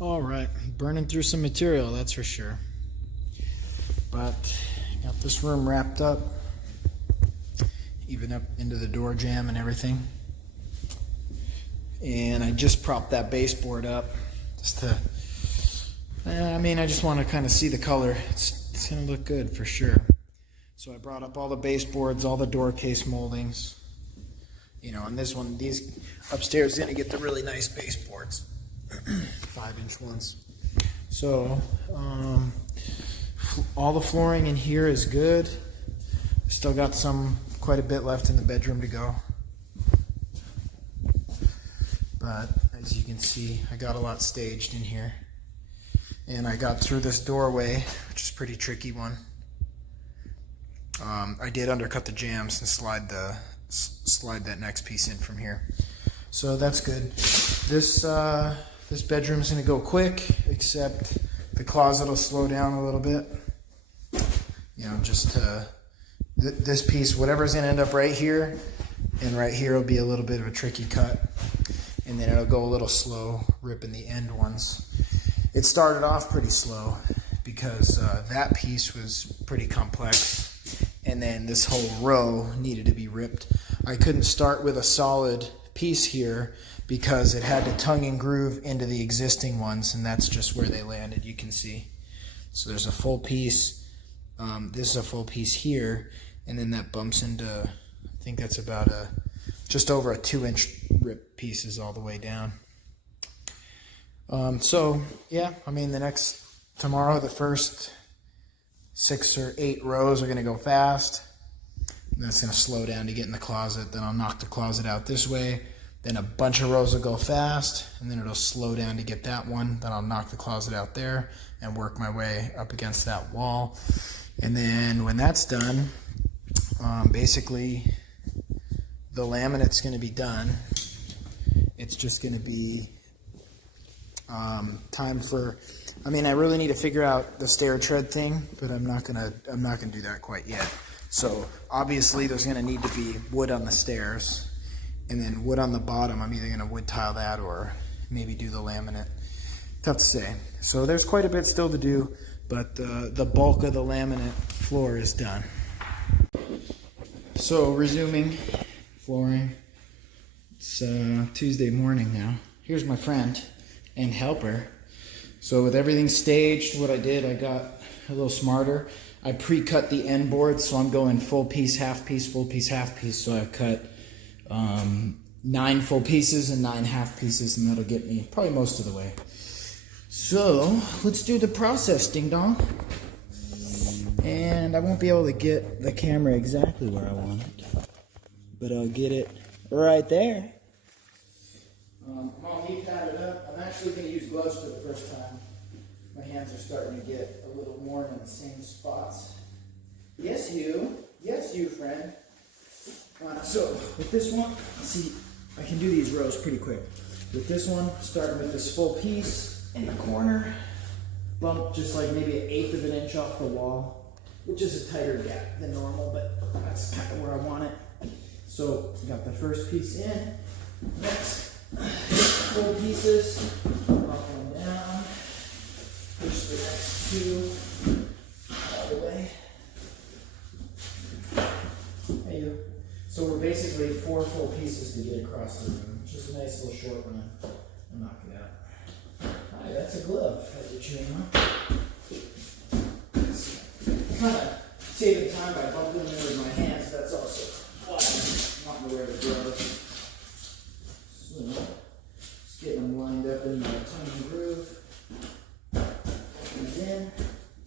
All right, burning through some material, that's for sure. But got this room wrapped up, even up into the door jamb and everything. And I just propped that baseboard up just to, I just want to kind of see the color. It's going to look good for sure. So I brought up all the baseboards, all the door case moldings. You know, and this one, these upstairs is going to get the really nice baseboards. 5-inch ones. So all the flooring in here is good. Still got quite a bit left in the bedroom to go. But as you can see, I got a lot staged in here. And I got through this doorway, which is a pretty tricky one. I did undercut the jambs and slide that next piece in from here. So that's good. This bedroom's gonna go quick, except the closet will slow down a little bit. You know, just this piece, whatever's gonna end up right here, and right here will be a little bit of a tricky cut. And then it'll go a little slow, ripping the end ones. It started off pretty slow because that piece was pretty complex. And then this whole row needed to be ripped. I couldn't start with a solid piece here because it had to tongue and groove into the existing ones, and that's just where they landed, you can see. So there's a full piece, this is a full piece here, and then that bumps into, I think that's about just over a 2-inch rip pieces all the way down. So yeah, tomorrow the first 6 or 8 rows are going to go fast. And that's going to slow down to get in the closet. Then I'll knock the closet out this way. Then a bunch of rows will go fast, and then it'll slow down to get that one. Then I'll knock the closet out there and work my way up against that wall. And then when that's done, basically the laminate's going to be done. It's just going to be time for, I really need to figure out the stair tread thing, but I'm not gonna do that quite yet. So obviously there's gonna need to be wood on the stairs, and then wood on the bottom. I'm either gonna wood tile that or maybe do the laminate. Tough to say. So there's quite a bit still to do, but the bulk of the laminate floor is done. So resuming flooring. It's Tuesday morning now. Here's my friend and helper. So with everything staged, what I did, I got a little smarter. I pre-cut the end boards, so I'm going full piece, half piece, full piece, half piece. So I've cut 9 full pieces and 9 half pieces, and that'll get me probably most of the way. So let's do the process, ding dong. And I won't be able to get the camera exactly where I want it, but I'll get it right there. I'll knee pad it up. I'm actually going to use gloves for the first time. My hands are starting to get a little worn in the same spots. Yes, you. Yes, you, friend. So with this one, see, I can do these rows pretty quick. With this one, starting with this full piece in the corner, bump just like maybe 1/8 of an inch off the wall, which is a tighter gap than normal, but that's kind of where I want it. So got the first piece in. Next, full pieces, up and down, push the next 2 all the way. There you go. So we're basically 4 full pieces to get across the room. Just a nice little short run. I'll knock it out. Hi, that's a glove that you're chewing on. Kind of saving time by bumping them with my hands. That's also why I'm not wearing the gloves. So, just getting them lined up in the tongue and groove. And then,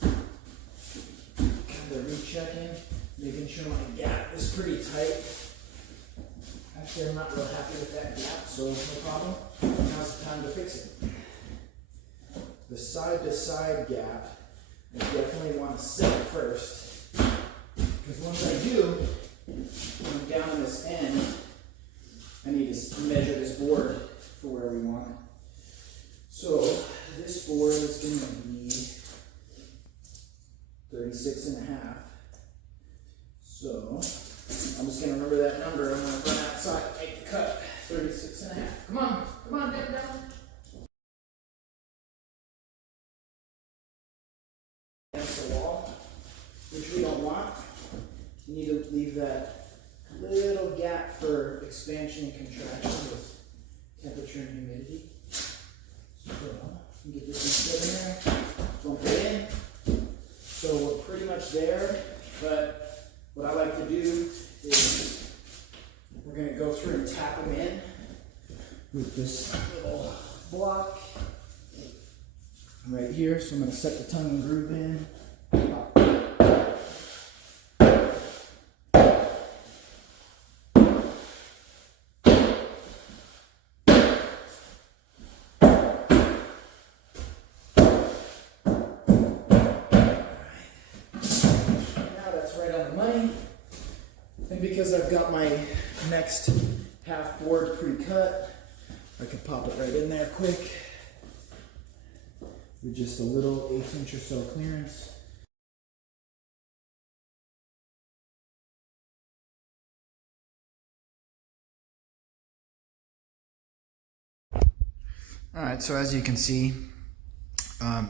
kind of rechecking, making sure my gap is pretty tight. Actually, I'm not real happy with that gap, so no problem. Now's the time to fix it. The side-to-side gap, I definitely want to set it first. Because once I do, when I'm down on this end, I need to measure this board for where we want it. So this board is going to be 36.5. So I'm just going to remember that number. I'm going to run outside and make the cut. 36.5. Come on, down. expansion and contraction with temperature and humidity. So, get this in there, bump it in. So we're pretty much there, but what I like to do is we're going to go through and tap them in with this little block right here. So I'm going to set the tongue and groove in. And because I've got my next half board pre-cut, I can pop it right in there quick with just a little 1/8 inch or so clearance. All right, so as you can see,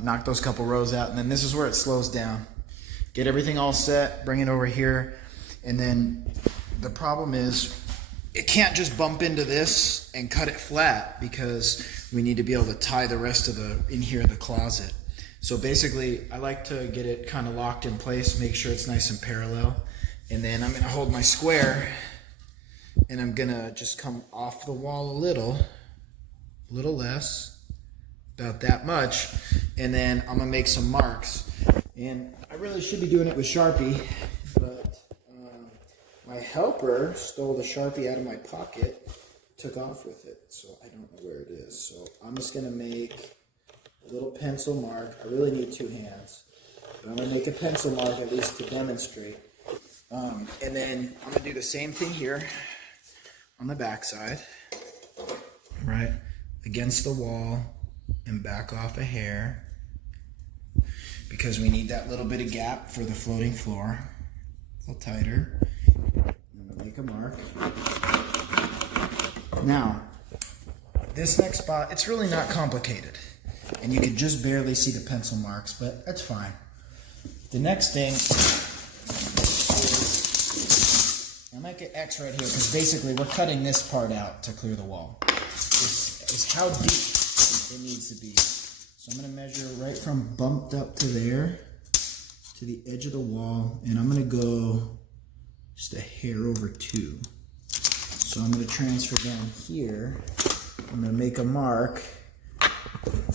knock those couple rows out, and then this is where it slows down. Get everything all set, bring it over here, and then the problem is it can't just bump into this and cut it flat because we need to be able to tie the rest of the in here in the closet. So basically I like to get it kind of locked in place, make sure it's nice and parallel, and then I'm going to hold my square and I'm going to just come off the wall a little less, about that much, and then I'm going to make some marks. And I really should be doing it with Sharpie, but my helper stole the Sharpie out of my pocket, took off with it, so I don't know where it is. So I'm just going to make a little pencil mark. I really need 2 hands, but I'm going to make a pencil mark at least to demonstrate. And then I'm going to do the same thing here on the back side, right against the wall, and back off a hair, because we need that little bit of gap for the floating floor. A little tighter. I'm going to make a mark. Now, this next spot, it's really not complicated. And you can just barely see the pencil marks, but that's fine. The next thing is, I might get X right here, because basically we're cutting this part out to clear the wall. This is how deep it needs to be. So I'm going to measure right from bumped up to there, to the edge of the wall, and I'm going to go just a hair over 2. So I'm going to transfer down here. I'm going to make a mark.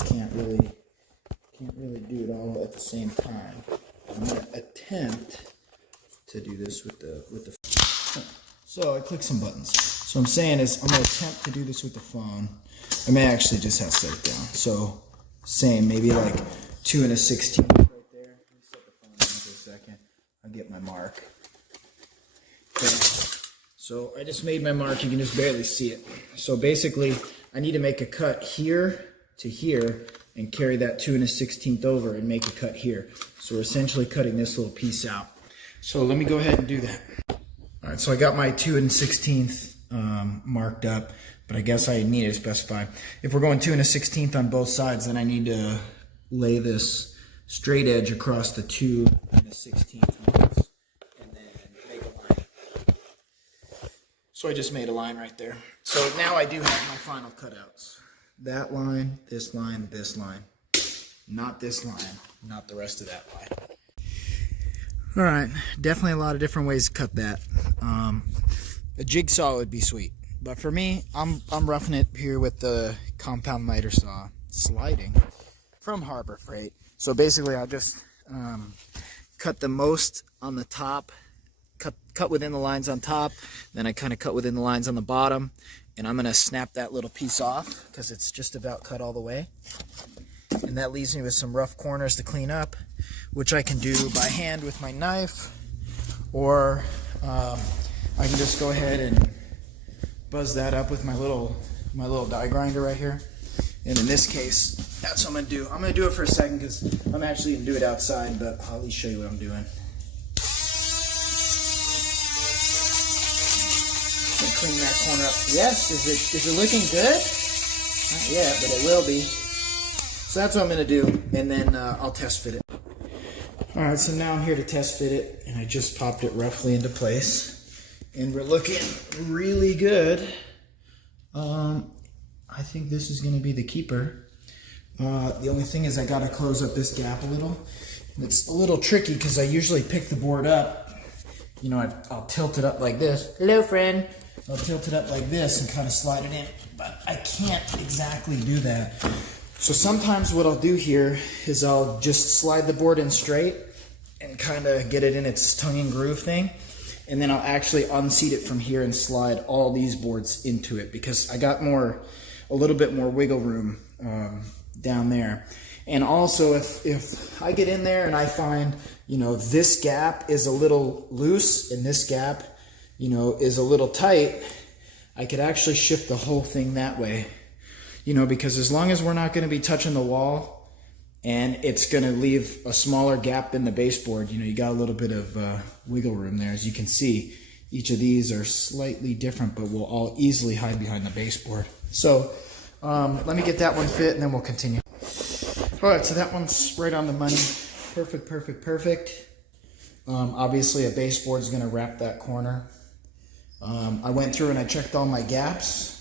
Can't really do it all at the same time. I'm going to attempt to do this with the. So I click some buttons. So I'm saying is I'm going to attempt to do this with the phone. I may actually just have to set it down. So same, maybe like 2 1/16 right there. Let me set the phone down for a second. I'll get my mark. Okay. So I just made my mark. You can just barely see it. So basically, I need to make a cut here to here and carry that 2 1/16 over and make a cut here. So we're essentially cutting this little piece out. So let me go ahead and do that. All right, so I got my 2 1/16 marked up, but I guess I need to specify. If we're going 2 1/16 on both sides, then I need to lay this straight edge across the 2 1/16 lines and then make a line. So I just made a line right there. So now I do have my final cutouts. That line, this line, this line. Not this line, not the rest of that line. All right, definitely a lot of different ways to cut that. A jigsaw would be sweet, but for me, I'm roughing it here with the compound miter saw, sliding from Harbor Freight. So basically, I'll just cut the most on the top, cut within the lines on top, then I kind of cut within the lines on the bottom, and I'm gonna snap that little piece off because it's just about cut all the way. And that leaves me with some rough corners to clean up, which I can do by hand with my knife, or I can just go ahead and buzz that up with my little die grinder right here. And in this case, that's what I'm gonna do. I'm gonna do it for a second because I'm actually gonna do it outside, but I'll at least show you what I'm doing. Clean that corner up. Yes, is it looking good? Not yet, but it will be. So that's what I'm going to do, and then I'll test fit it. Alright, so now I'm here to test fit it, and I just popped it roughly into place. and we're looking really good. I think this is gonna be the keeper. The only thing is I gotta close up this gap a little. And it's a little tricky because I usually pick the board up. You know, I'll tilt it up like this. Hello, friend. I'll tilt it up like this and kind of slide it in, but I can't exactly do that. So sometimes what I'll do here is I'll just slide the board in straight and kind of get it in its tongue and groove thing. And then I'll actually unseat it from here and slide all these boards into it because I got a little bit more wiggle room down there. And also if I get in there and I find, you know, this gap is a little loose and this gap, you know, is a little tight, I could actually shift the whole thing that way. You know, because as long as we're not going to be touching the wall and it's going to leave a smaller gap in the baseboard, you know, you got a little bit of wiggle room there. As you can see, each of these are slightly different, but will all easily hide behind the baseboard. So let me get that one fit and then we'll continue. All right, so that one's right on the money. Perfect, perfect, perfect. Obviously a baseboard is going to wrap that corner. I went through and I checked all my gaps.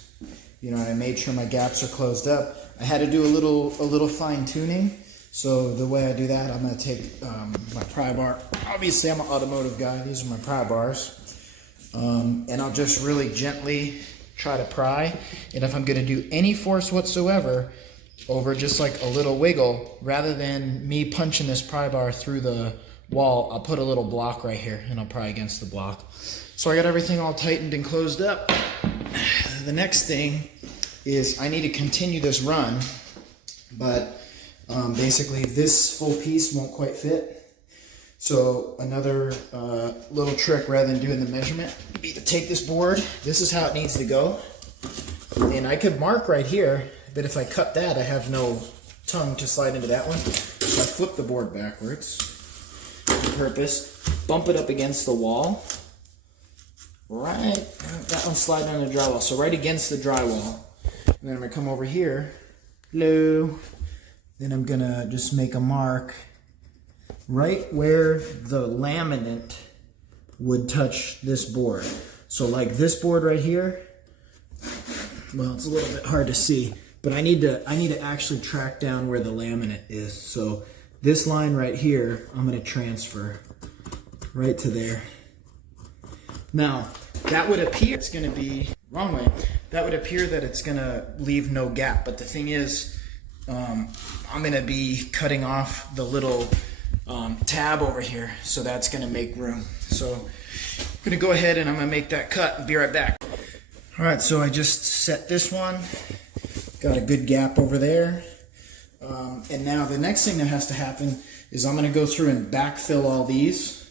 You know, I made sure my gaps are closed up. I had to do a little fine tuning. So the way I do that, I'm going to take my pry bar. Obviously, I'm an automotive guy. These are my pry bars. And I'll just really gently try to pry. And if I'm going to do any force whatsoever over just like a little wiggle, rather than me punching this pry bar through the wall, I'll put a little block right here and I'll pry against the block. So I got everything all tightened and closed up. The next thing is I need to continue this run, but basically this full piece won't quite fit. So another little trick, rather than doing the measurement, would be to take this board. This is how it needs to go. And I could mark right here, but if I cut that, I have no tongue to slide into that one. So I flip the board backwards on purpose, bump it up against the wall. Right, that one's sliding on the drywall, so right against the drywall. And then I'm gonna come over here, hello. Then I'm gonna just make a mark right where the laminate would touch this board. So like this board right here, well, it's a little bit hard to see, but I need to actually track down where the laminate is. So this line right here, I'm gonna transfer right to there. Now, that would appear it's going to be wrong way. That would appear that it's going to leave no gap. But the thing is, I'm going to be cutting off the little tab over here. So that's going to make room. So I'm going to go ahead and I'm going to make that cut and be right back. All right, so I just set this one. Got a good gap over there. And now the next thing that has to happen is I'm going to go through and backfill all these.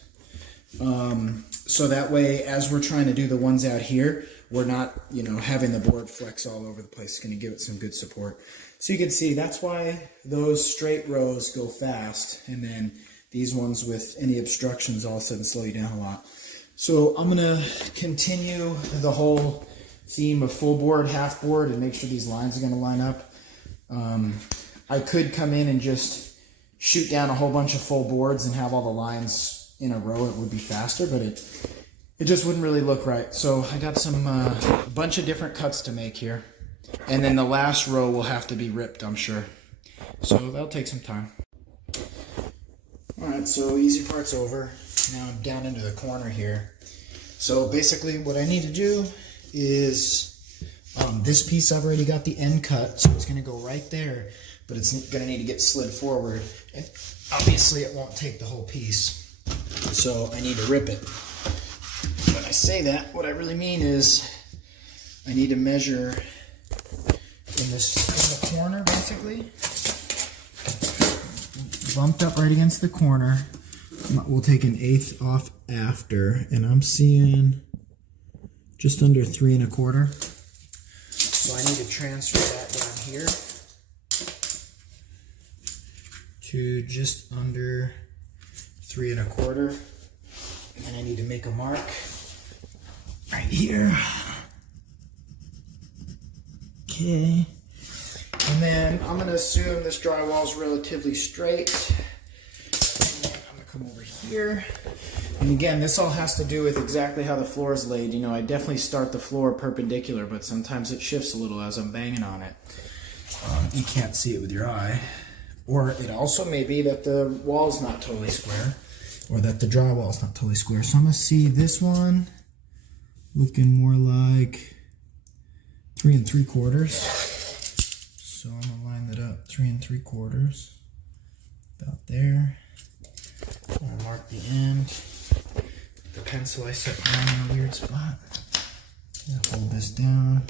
So that way, as we're trying to do the ones out here, we're not, you know, having the board flex all over the place. It's going to give it some good support. So you can see that's why those straight rows go fast, and then these ones with any obstructions all of a sudden slow you down a lot. So I'm going to continue the whole theme of full board, half board, and make sure these lines are going to line up. I could come in and just shoot down a whole bunch of full boards and have all the lines in a row. It would be faster, but it just wouldn't really look right. So I got some bunch of different cuts to make here, and then the last row will have to be ripped, I'm sure. So that'll take some time. All right, so easy part's over. Now I'm down into the corner here. So basically what I need to do is this piece, I've already got the end cut, so it's going to go right there, but it's going to need to get slid forward, and obviously it won't take the whole piece. So I need to rip it. When I say that, what I really mean is I need to measure in the corner, basically. Bumped up right against the corner. We'll take 1/8 off after, and I'm seeing just under 3 1/4. So I need to transfer that down here to just under 3 1/4, and then I need to make a mark right here. Okay, And then I'm going to assume this drywall is relatively straight. And then I'm going to come over here. And again, this all has to do with exactly how the floor is laid. You know, I definitely start the floor perpendicular, but sometimes it shifts a little as I'm banging on it. You can't see it with your eye. Or it also may be that the wall's not totally square, or that the drywall's not totally square. So I'm going to see this one looking more like 3 3/4. So I'm going to line that up 3 3/4. About there. I'm going to mark the end. The pencil I set down in a weird spot. I'm going to hold this down.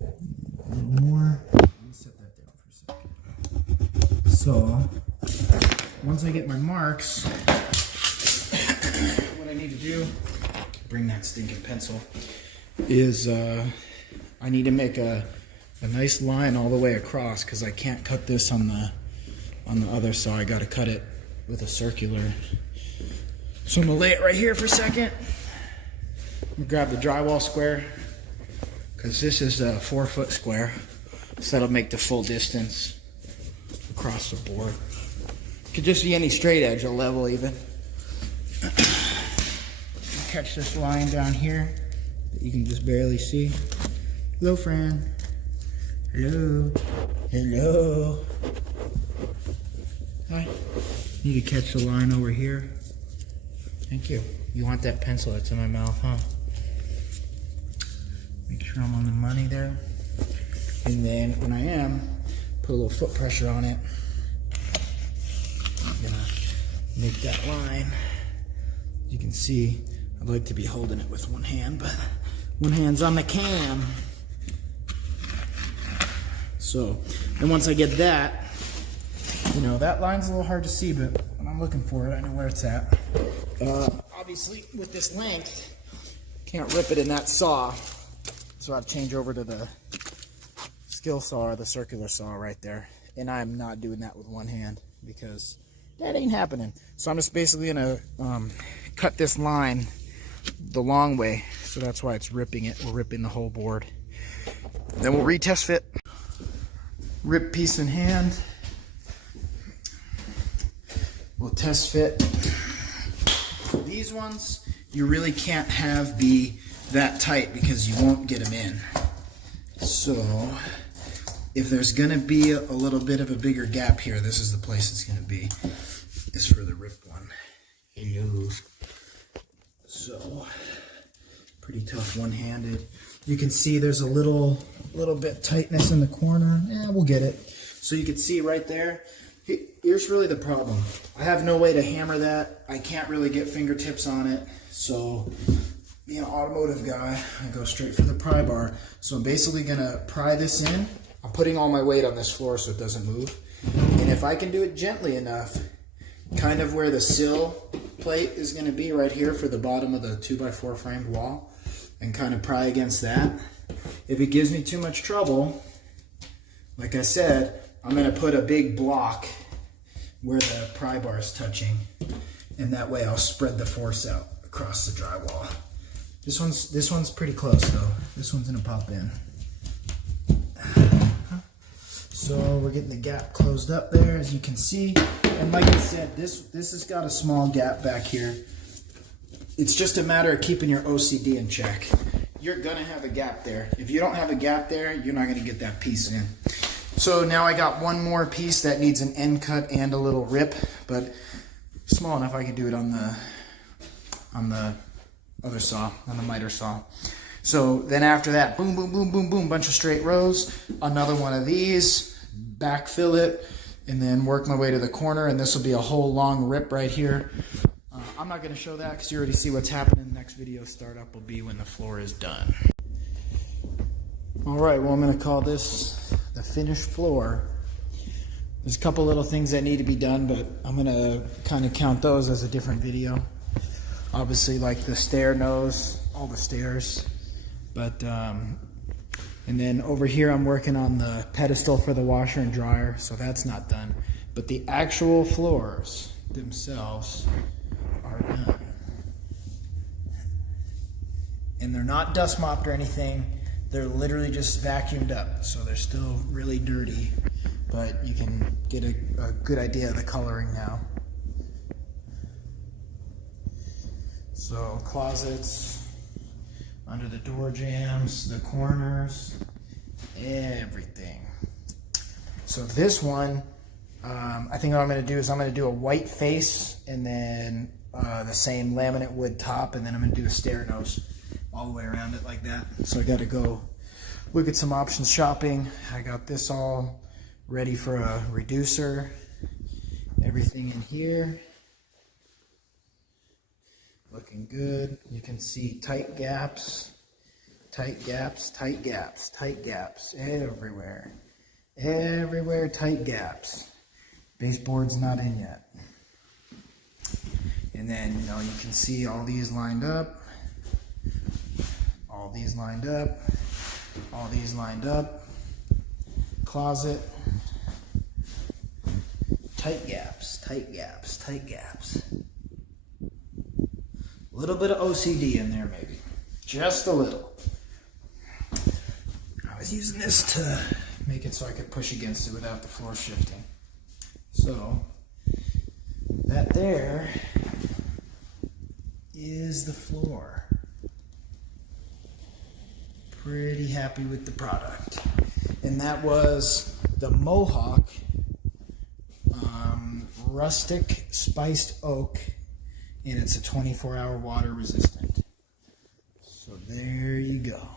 A little more. Let me set that down for a second. So, once I get my marks, what I need to do, bring that stinking pencil, is I need to make a nice line all the way across, because I can't cut this on the other saw. I got to cut it with a circular. So I'm going to lay it right here for a second. I'm going to grab the drywall square, because this is a 4-foot square, so that'll make the full distance across the board. Could just be any straight edge, a level even. Catch this line down here that you can just barely see. Hello, Fran. Hello. Hello. Hi. Need to catch the line over here. Thank you. You want that pencil that's in my mouth, huh? Make sure I'm on the money there. And then when I am, put a little foot pressure on it. I'm gonna make that line. You can see, I'd like to be holding it with one hand, but one hand's on the cam. So, and once I get that, you know, that line's a little hard to see, but when I'm looking for it, I know where it's at. Obviously, with this length, can't rip it in that saw, so I'll change over to the skill saw or the circular saw right there. And I'm not doing that with one hand, because that ain't happening. So I'm just basically gonna cut this line the long way, so that's why it's ripping it. We're ripping the whole board. Then we'll retest fit. Rip piece in hand. We'll test fit. These ones you really can't have be that tight, because you won't get them in. So if there's gonna be a little bit of a bigger gap here, this is the place it's gonna be, is for the rip one. Hello. So pretty tough one-handed. You can see there's a little bit tightness in the corner. Yeah, we'll get it. So you can see right there. Here's really the problem. I have no way to hammer that. I can't really get fingertips on it. So being an automotive guy, I go straight for the pry bar. So I'm basically gonna pry this in. I'm putting all my weight on this floor so it doesn't move. And if I can do it gently enough, kind of where the sill plate is gonna be right here for the bottom of the 2x4 framed wall, and kind of pry against that. If it gives me too much trouble, like I said, I'm gonna put a big block where the pry bar is touching, and that way I'll spread the force out across the drywall. This one's pretty close though. This one's gonna pop in. So we're getting the gap closed up there, as you can see. And like I said, this has got a small gap back here. It's just a matter of keeping your OCD in check. You're gonna have a gap there. If you don't have a gap there, you're not gonna get that piece in. So now I got one more piece that needs an end cut and a little rip, but small enough I can do it on the other saw, on the miter saw. So then after that, boom, boom, boom, boom, boom, bunch of straight rows, another one of these, backfill it, and then work my way to the corner, and this will be a whole long rip right here. I'm not going to show that because you already see what's happening. The next video startup will be when the floor is done. Alright, well I'm going to call this the finished floor. There's a couple little things that need to be done, but I'm going to kind of count those as a different video. Obviously, like the stair nose, all the stairs. But, and then over here I'm working on the pedestal for the washer and dryer, so that's not done. But the actual floors themselves are done. And they're not dust mopped or anything. They're literally just vacuumed up, so they're still really dirty. But you can get a good idea of the coloring now. So closets, under the door jambs, the corners, everything. So this one, I think what I'm going to do is I'm going to do a white face and then the same laminate wood top, and then I'm going to do a stair nose all the way around it like that. So I got to go look at some options shopping. I got this all ready for a reducer. Everything in here looking good. You can see tight gaps, tight gaps, tight gaps, tight gaps everywhere. Everywhere tight gaps. Baseboard's not in yet. And then, you know, you can see all these lined up, all these lined up, all these lined up. Closet. Tight gaps, tight gaps, tight gaps. A little bit of OCD in there maybe. Just a little. I was using this to make it so I could push against it without the floor shifting. So that there is the floor. Pretty happy with the product. And that was the Mohawk rustic spiced oak, and it's a 24-hour water resistant. So there you go.